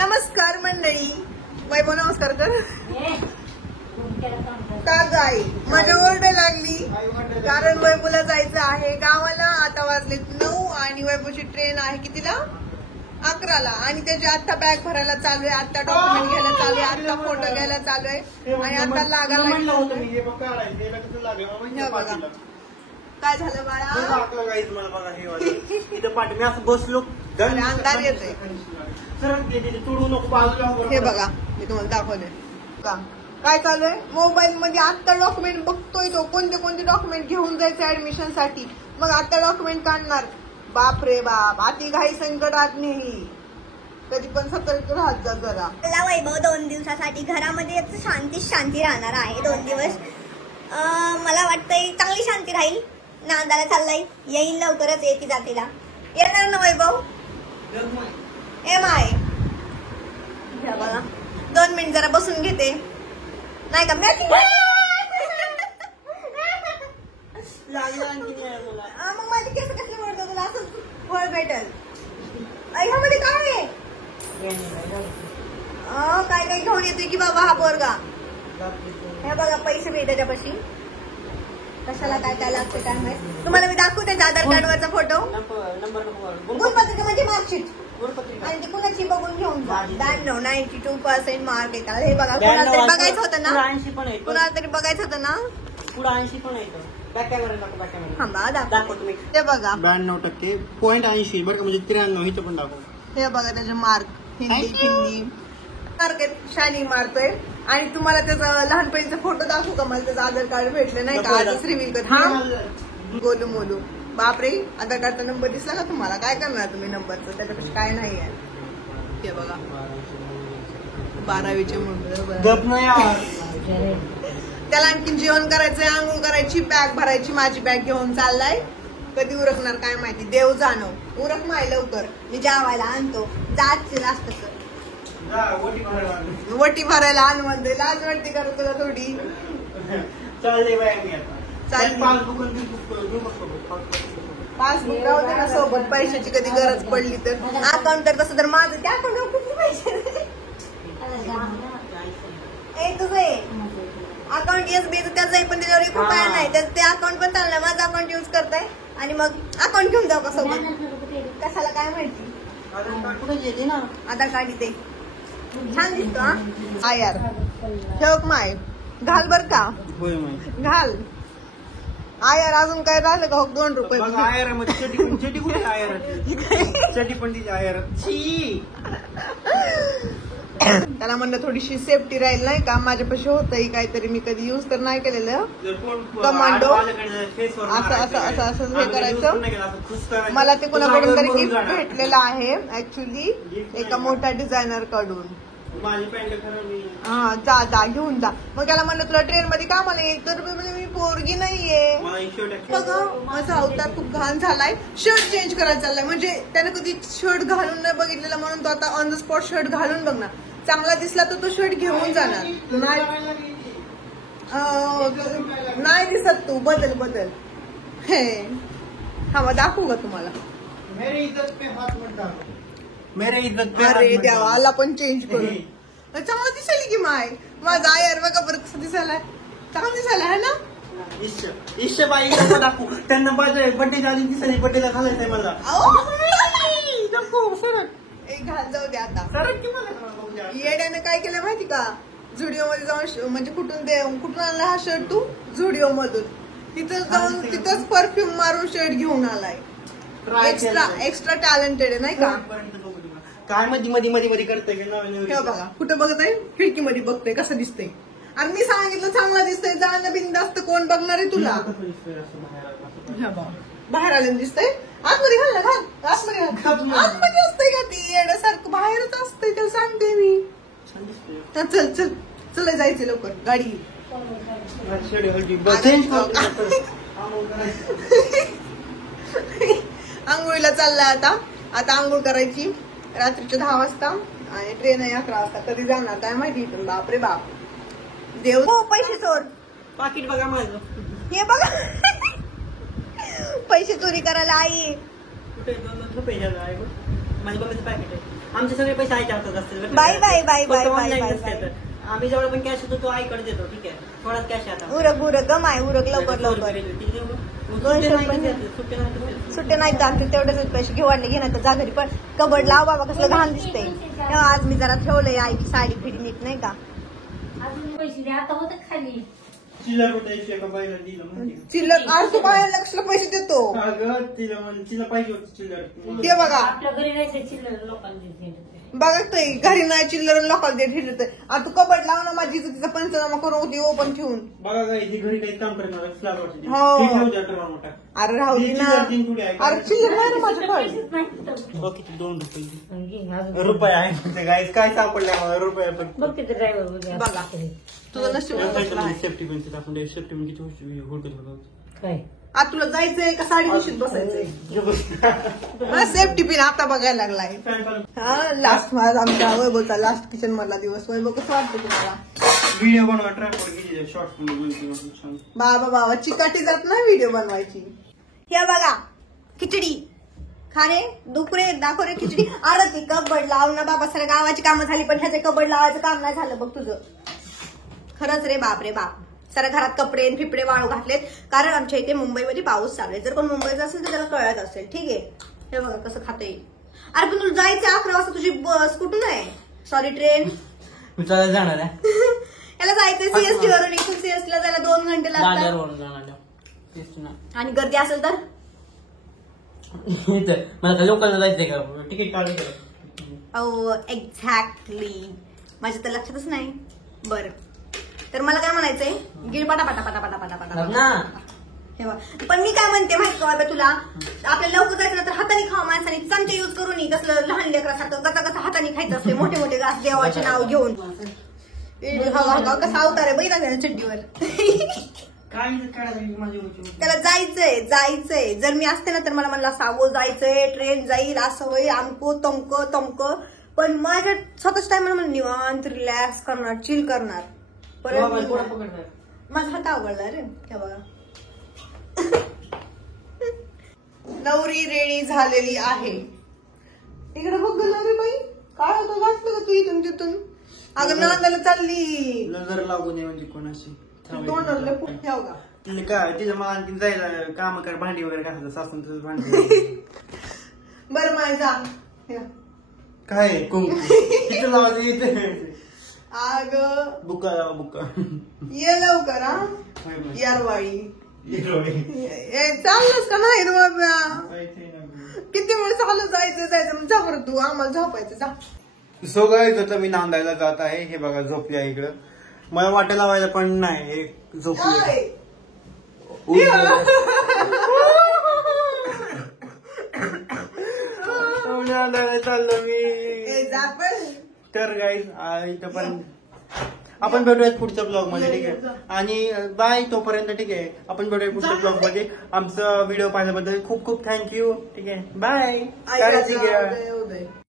नमस्कार मंडळी. वैभव नमस्कार कर. का गाई माझी ओरड लागली कारण वैभवला जायचं आहे गावाला. आता वाजलेत 9 आणि वैभवची ट्रेन आहे कितीला? 11ला. आणि त्याची आता बॅग भरायला चालू आहे, आता डॉक्युमेंट घ्यायला चालू आहे, आता फोटो घ्यायला चालू आहे आणि आता लागायला. काय झालं बाळा? मी असं बसलो अंधार येतोय. हे बघा मी तुम्हाला दाखवले का काय चालू आहे. मोबाईल मध्ये आता डॉक्युमेंट बघतोय तो, कोणते कोणते डॉक्युमेंट घेऊन जायचे ऍडमिशन साठी. मग आता डॉक्युमेंट काढणार. बाप रे बाप, अति घाई संकटात नाही. कधी पण सतर्क राहत जा जरा. मला वैभव 2 दिवसासाठी घरामध्ये शांती राहणार आहे. 2 दिवस मला वाटतंय चांगली शांती राहील. नांदाला चाललाय, येईल लवकरच येते जातीला. येणार ना वैभव? माय बघा 2 मिनिट जरा बसून घेते नाही का. मग माझी केस कसली वळतो तुला? असं फळ भेटल. ह्यामध्ये काय आहे? काय काय घेऊन येतोय की बाबा हा पोरगा. हे बघा पैसे भेट त्याच्यापाशी. कशाला काय काय लागतं काय माहिती. तुम्हाला मी दाखवते आधार कार्ड वरचा फोटो. गुणपत्रिका म्हणजे मार्कशीट. आणि ती कुणाची बघून घेऊन जा. 92% मार्क येतात. हे बघा कुणाला तरी बघायचं होतं ना, कुणाला तरी बघायचं होतं ना. ते बघा 92% पॉईंट 80 बरं का, म्हणजे 93 इथं पण दाखव. हे बघा त्याचे मार्क हिंदी मार्केट शायनिंग मारतोय. आणि तुम्हाला त्याचा लहानपणीचा फोटो दाखवू का? मला त्याचं आधार कार्ड भेटलं नाही का आधी श्रीविकत. हा गोलू मोलू बापरे. आधार कार्डचा नंबर दिसला का तुम्हाला? काय करणार तुम्ही नंबरचं? त्याच्यापेक्षा काय नाही आहे. हे बघा 12वीचे मुलं. त्याला आणखी जेवण करायचंय, आंघोळ करायची, बॅग भरायची. माझी बॅग घेऊन चाललाय. कधी उरकणार काय माहिती. देव जाणो. उरक माय लवकर, मी जेवायला आणतो. जायचं असत वटी भरायला आण म्हणते. लाज वाटते का तुला थोडी? पासबुक राहू दे ना सोबत, पैशाची कधी गरज पडली तर. अकाउंट तर तसं तर माझं त्या अकाउंटवर किती पैसे तुझं आहे अकाउंट. SBI त्याचं आहे पण त्याच्यावर 1 रुपया नाही. तर ते अकाउंट पण चालणार. माझं अकाउंट युज करताय आणि मग अकाउंट घेऊन जाऊ का सोबत? कशाला काय माहिती. आधार कार्ड इथे छान दिसतो. हा यार ठेव माय. घाल बर का, घाल. आयर अजून काय राहिलं का? 2 रुपये. त्याला म्हणलं थोडीशी सेफ्टी राहील नाही का. माझ्यापाशी होतही काहीतरी, मी कधी युज तर नाही केलेलं. कमांडो असं असं असं असं हे करायचं. मला ते कोणाकडून तरी गिफ्ट भेटलेलं आहे ऍक्च्युली, एका मोठ्या डिझायनर कडून. हा जा जा घेऊन जा. मग त्याला म्हणलं तुला ट्रेन मध्ये कामाला येईल तर मी पोरगी नाहीये. बघा माझा अवतार खूप घाण झालाय. शर्ट चेंज करायला चाललाय. म्हणजे त्याने कधी शर्ट घालून नाही बघितलेला म्हणून तो आता ऑन द स्पॉट शर्ट घालून बघणार. चांगला दिसला तर तो शर्ट घेऊन जाणार. नाही दिसत तू. बदल बदल. हे हा मग दाखवू का तुम्हाला? अरे देवाला पण चेंज करून चांगला दिसायला की माय. माझा आयर बघा बरं कसं दिसायला. चांगला दिसायला आहे ना. बाई दाखवू त्यांना बर्थडेच्या आधी दिसायला. बर्थडेला घालायचंय मला. घाल जाऊ दे आता. येड्याने काय केलं माहिती का? झुडिओ मध्ये जाऊन, म्हणजे कुठून आणला हा शर्ट तू? झुडिओ मधून. तिथं जाऊन तिथंच परफ्यूम मारून शर्ट घेऊन आलाय. एक्स्ट्रा टॅलेंटेड आहे नाही का. काय मध्ये मध्ये मध्ये मध्ये करतोय. बघा कुठं बघत आहे? खिडकी मध्ये बघतोय कसं दिसतंय. आणि मी सांगितलं चांगला दिसतंय. जाणं बिनधास्त कोण बघणार आहे तुला? बाहेर आले दिसतंय. आतमध्ये घाल ना, घाल आतमध्ये घाल. आतमध्ये असतंय का ती येण्यासारखं? बाहेरच असतंय त्याला सांगते मी. चल चल चल जायचं लवकर. गाडी आंघोळीला चाललाय आता. आता आंघोळ करायची. रात्रीच्या 10 वाजता आणि ट्रेन आहे 11 वाजता. कधी जाणार काय माहिती. पण बापरे बाप. देव हो पैसे चोर. पाकिट बघा माझं. हे बघा पैसे चोरी करायला आई. कुठे 2 रुपये माझ्या पॅकेट आहे. आमचे सगळे पैसे आईच्या हातात असतील. बाय बाय बाय बाय फक्त बाय online बाय नसते बाय. तर. आम्ही जेवढा पण कॅश होतो तो आईकडे देतो. ठीक आहे, थोडाच कॅश आहे आता. उरक उरक गमाय उरक लवकर लवकर. सुट्टे नाही जाते तेवढेच पैसे घेऊ आणि घेणार तर जा घरी. पण कबड लाव बाबा कसलं घाण दिसते. आज मी जरा ठेवलंय आईची साडी फिडी नीट नाही का. अजून पैसे द्या आता होत खाली. चिल्लर कुठे एका बाईला दिलं माहिती का? चिल्लर आज तू बाळाला लक्षला पैसे देतो. अगं तिला पाहिजे होती चिल्लर. ते बघा आपल्या घरी नाही ते चिल्लर लोकांना देते. बघा ते घरी नाही चिल्लर लोकांना देत फिरत. आता तू कबड लाव ना माझी तिचा पंचनामा करून होती ओपन ठेवून. बघा काय ती घरी काही काम करणार स्लॅब हो. मोठा. अरे राहू दे ना. अरे चिल्लर नाही ना माझ्याकडे. किती 2 रुपये घे, अजून रुपये आहे तुमचे गाईस. काय सापडले आम्हाला रुपये पण. बघ तिथे ड्रायव्हर बघा. तुझं नशीब सेफ्टी पण आपण सेफ्टी म्हणजे किती हुडकत होतो. काय आता तुला जायचंय का साडी दिवशीत बसायचंय. सेफ्टी पिन आता बघायला लागलाय. हा लास्ट माझा आमच्या वैभवचा लास्ट किचन मधला दिवस. वैभव कसं वाटतं तुम्हाला. व्हिडिओ बनवा ट्रायपॉड घ्यायचे शॉर्ट बाबा बाबा चिकाटी जात ना व्हिडिओ बनवायची. हे बघा खिचडी खाणे दुखरे दाखव रे खिचडी. अरे ती कबड लाव ना बाबा. सर गावाची कामं झाली पण ह्याचे कबड लावायचं काम नाही झालं बघ तुझं. खरंच रे बाप रे बाप. सर घरात कपडे फिपडे वाळू घातलेत कारण आमच्या इथे मुंबईमध्ये पाऊस चालू आहे. जर कोण मुंबईचा असेल तर त्याला कळत असेल. ठीक आहे हे बघा कसं खाता येईल. अरे पण तुला जायचं 11 वाजता. तुझी बस कुठून आहे. Sorry train. मी चालत जाणार आहे. याला जायचंय सीएसटी वरून. इथून सीएसटी ला जायला 2 घंटे लागतात. दादरवरून जाणार आणि गर्दी असेल तर मला लोकलला जायचंय का तिकीट काढू. एक्झॅक्टली माझ्या तर लक्षातच नाही. बरं तर मला काय म्हणायचंय गिर पटा पटा पटा पटा पटा पटा. हे बघ पण मी काय म्हणते माहिती का तुला. आपल्याला लवकर जायचं ना तर हाताने खावा. माणसाने चमचे युज करू नये. कसलं लहान लेकरासारखं कसा कसा हाताने खायचं असते. मोठे मोठे घास देवाचे नाव घेऊन. कसा अवतार आहे बघितला चड्डीवर. त्याला जायचंय जायचंय. जर मी असते ना तर मला म्हणला सावो जायचंय ट्रेन जाईल असं होईल आमको तमक तमक. पण माझ्या स्वतःच टाइम मला निवांत रिलॅक्स करणार चिल करणार. परत माझा हात अवघडला रे. काय बघा नवरी रेडी झालेली आहे. इकडे बघ रे बाई. काय होतं वाचलं का तू इथून तिथून. अगं नांदायला चालली. नजर लागू नये म्हणजे कोणाशी. तोंडाला ठेव का. काय तिला मला आणखी जायला काम कर भांडी वगैरे घासायचं सासून तुझं भांडी. बरं माय जा. काय कुंकू इथं लावायचं इथे. अग बुका लावा बुका. ये लवकर हा यारवाळी. चाललंच का नाही रे बाबा. किती वेळ चालू जायचं जायचं. जा बरं तू आम्हाला झोपायचं जा. सो गाईज आता मी नांदायला जात आहे. हे बघा झोपली आहे इकडं. मला वाटा लावायला पण नाही झोपली. चाललो मी. तर गाईज इथं पण आपण भेटूयात पुढच्या ब्लॉग मध्ये. ठीक आहे आणि बाय तोपर्यंत. ठीक आहे आपण भेटूया पुढच्या ब्लॉग मध्ये. आमचा व्हिडिओ पाहिल्याबद्दल खूप खूप थँक्यू. ठीक आहे बाय. काळजी घ्या.